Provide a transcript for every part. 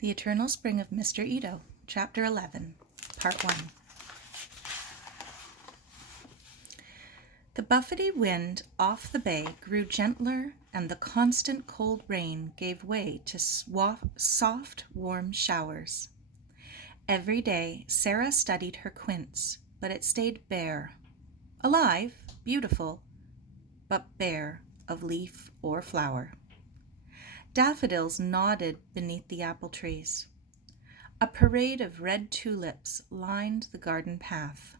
The Eternal Spring of Mr. Ito, Chapter 11, Part 1. The buffety wind off the bay grew gentler, and the constant cold rain gave way to soft, warm showers. Every day Sara studied her quince, but it stayed bare. Alive, beautiful, but bare of leaf or flower. Daffodils nodded beneath the apple trees. A parade of red tulips lined the garden path,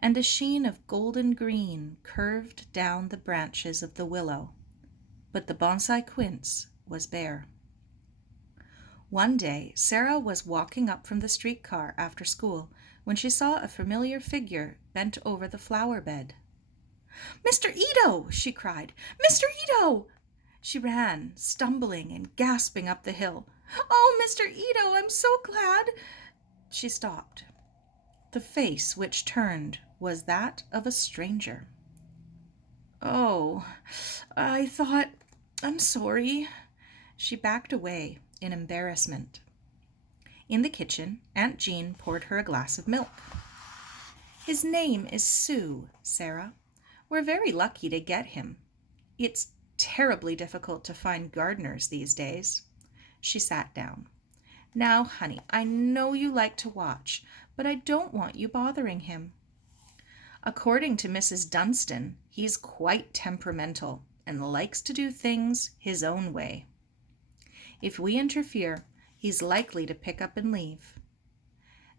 and a sheen of golden green curved down the branches of the willow, but the bonsai quince was bare. One day, Sara was walking up from the streetcar after school when she saw a familiar figure bent over the flower bed. "Mr. Ito!" she cried. "Mr. Ito!" She ran, stumbling and gasping up the hill. "Oh, Mr. Ito, I'm so glad!" She stopped. The face which turned was that of a stranger. "Oh, I'm sorry." She backed away in embarrassment. In the kitchen, Aunt Jean poured her a glass of milk. "His name is Sue, Sara. We're very lucky to get him. It's terribly difficult to find gardeners these days." She sat down. "Now, honey, I know you like to watch, but I don't want you bothering him. According to Mrs. Dunstan, he's quite temperamental and likes to do things his own way. If we interfere, he's likely to pick up and leave.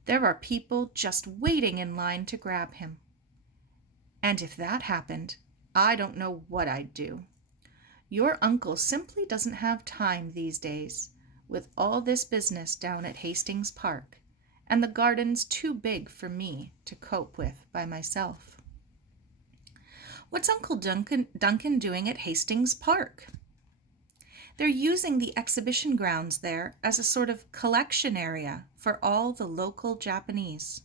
There are people just waiting in line to grab him. And if that happened, I don't know what I'd do. Your uncle simply doesn't have time these days, with all this business down at Hastings Park, and the garden's too big for me to cope with by myself." "What's Uncle Duncan doing at Hastings Park?" "They're using the exhibition grounds there as a sort of collection area for all the local Japanese.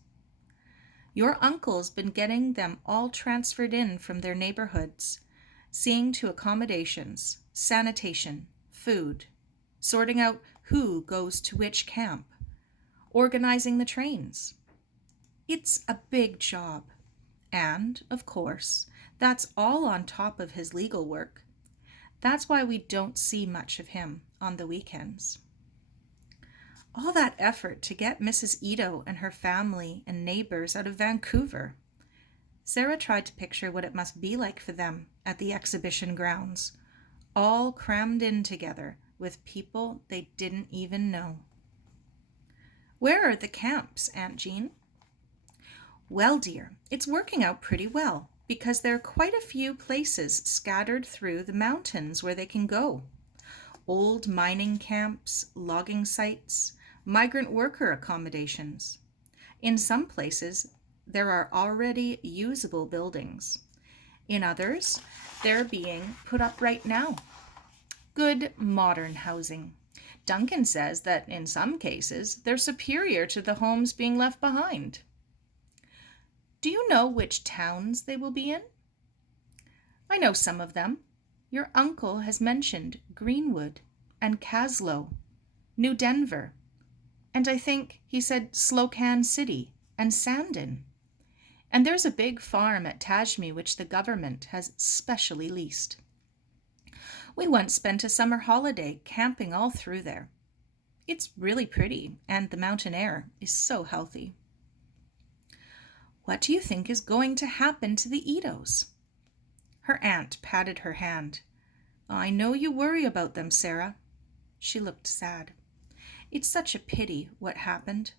Your uncle's been getting them all transferred in from their neighborhoods, seeing to accommodations, sanitation, food, sorting out who goes to which camp, organizing the trains. It's a big job. And, of course, that's all on top of his legal work. That's why we don't see much of him on the weekends." All that effort to get Mrs. Ito and her family and neighbors out of Vancouver. Sara tried to picture what it must be like for them at the exhibition grounds, all crammed in together with people they didn't even know. "Where are the camps, Aunt Jean?" "Well, dear, it's working out pretty well, because there are quite a few places scattered through the mountains where they can go. Old mining camps, logging sites, migrant worker accommodations. In some places, there are already usable buildings. In others, they're being put up right now. Good modern housing. Duncan says that in some cases, they're superior to the homes being left behind." "Do you know which towns they will be in?" "I know some of them. Your uncle has mentioned Greenwood and Caslow, New Denver, and I think he said Slocan City and Sandon. And there's a big farm at Tajmi which the government has specially leased. We once spent a summer holiday camping all through there. It's really pretty, and the mountain air is so healthy." "What do you think is going to happen to the Itos?" Her aunt patted her hand. "I know you worry about them, Sara." She looked sad. "It's such a pity what happened.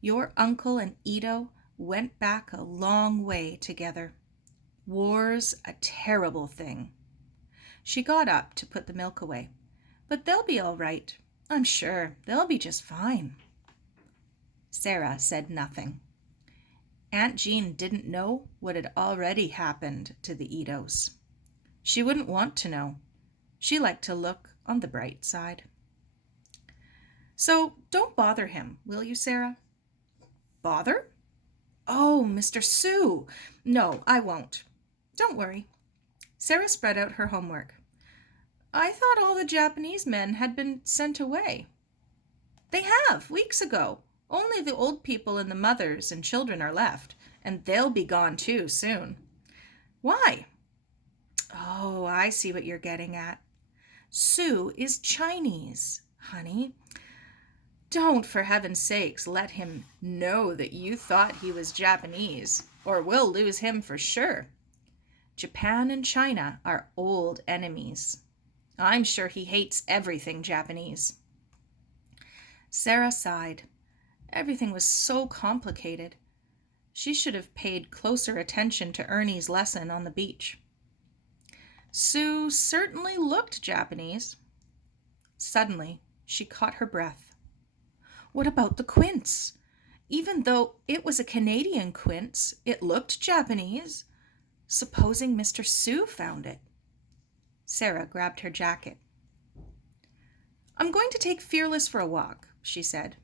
Your uncle and Ito went back a long way together. War's a terrible thing." She got up to put the milk away. "But they'll be all right. I'm sure they'll be just fine." Sara said nothing. Aunt Jean didn't know what had already happened to the Itos. She wouldn't want to know. She liked to look on the bright side. "So don't bother him, will you, Sara?" "Bother? Oh, Mr. Sue! No, I won't. Don't worry." Sara spread out her homework. "I thought all the Japanese men had been sent away." They have, weeks ago. Only the old people and the mothers and children are left, and they'll be gone too soon. Why? Oh, I see what you're getting at. Sue is Chinese, honey. Don't, for heaven's sakes, let him know that you thought he was Japanese, or we'll lose him for sure. Japan and China are old enemies. I'm sure he hates everything Japanese. Sara sighed. Everything was so complicated. She should have paid closer attention to Ernie's lesson on the beach. Sue certainly looked Japanese. Suddenly, she caught her breath. What about the quince? Even though it was a Canadian quince, it looked Japanese. Supposing Mr. Sue found it. Sara grabbed her jacket. I'm going to take Fearless for a walk, she said.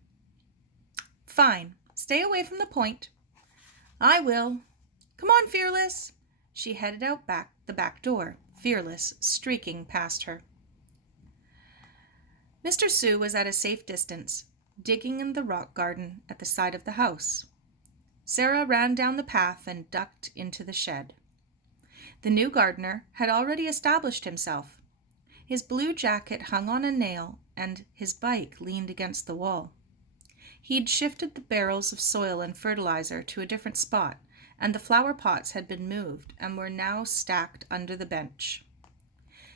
Fine. Stay away from the point. I will. Come on, Fearless. She headed out the back door, Fearless streaking past her. Mr. Sue was at a safe distance, digging in the rock garden at the side of the house. Sara ran down the path and ducked into the shed. The new gardener had already established himself. His blue jacket hung on a nail, and his bike leaned against the wall. He'd shifted the barrels of soil and fertilizer to a different spot, and the flower pots had been moved and were now stacked under the bench.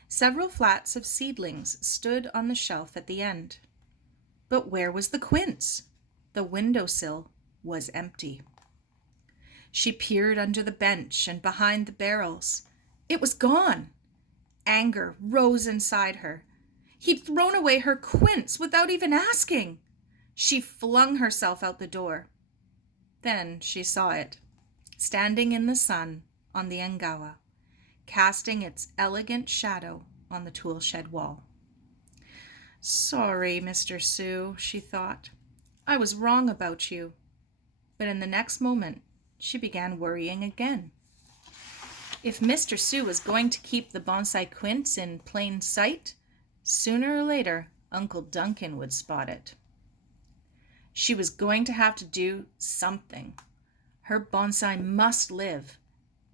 Several flats of seedlings stood on the shelf at the end. But where was the quince? The windowsill was empty. She peered under the bench and behind the barrels. It was gone. Anger rose inside her. He'd thrown away her quince without even asking. She flung herself out the door. Then she saw it, standing in the sun on the engawa, casting its elegant shadow on the tool shed wall. Sorry, Mr. Sue, she thought. I was wrong about you. But in the next moment, she began worrying again. If Mr. Sue was going to keep the bonsai quince in plain sight, sooner or later, Uncle Duncan would spot it. She was going to have to do something. Her bonsai must live,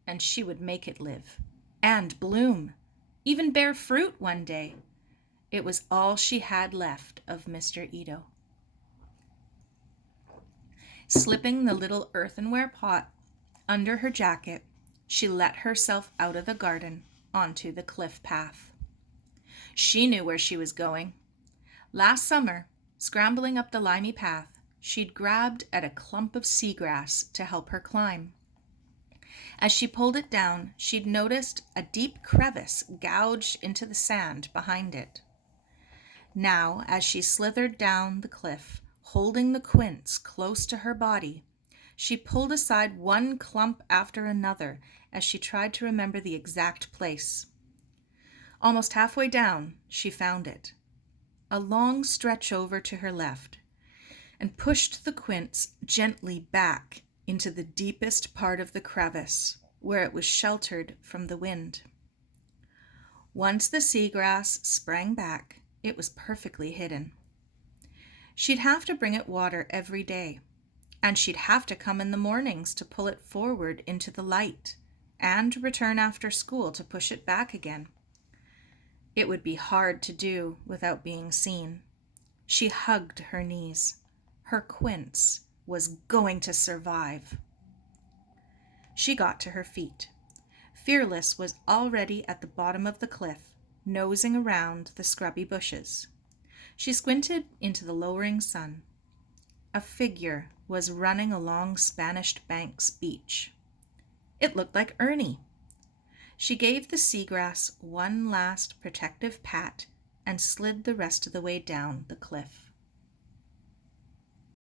and she would make it live, and bloom, even bear fruit one day. It was all she had left of Mr. Ito. Slipping the little earthenware pot under her jacket, she let herself out of the garden onto the cliff path. She knew where she was going. Last summer, scrambling up the limey path, she'd grabbed at a clump of seagrass to help her climb. As she pulled it down, she'd noticed a deep crevice gouged into the sand behind it. Now, as she slithered down the cliff, holding the quince close to her body, she pulled aside one clump after another as she tried to remember the exact place. Almost halfway down, she found it, a long stretch over to her left, and pushed the quince gently back into the deepest part of the crevice, where it was sheltered from the wind. Once the seagrass sprang back, it was perfectly hidden. She'd have to bring it water every day, and she'd have to come in the mornings to pull it forward into the light, and return after school to push it back again. It would be hard to do without being seen. She hugged her knees. Her quince was going to survive. She got to her feet. Fearless was already at the bottom of the cliff, nosing around the scrubby bushes. She squinted into the lowering sun. A figure was running along Spanish Bank's beach. It looked like Ernie. She gave the seagrass one last protective pat and slid the rest of the way down the cliff.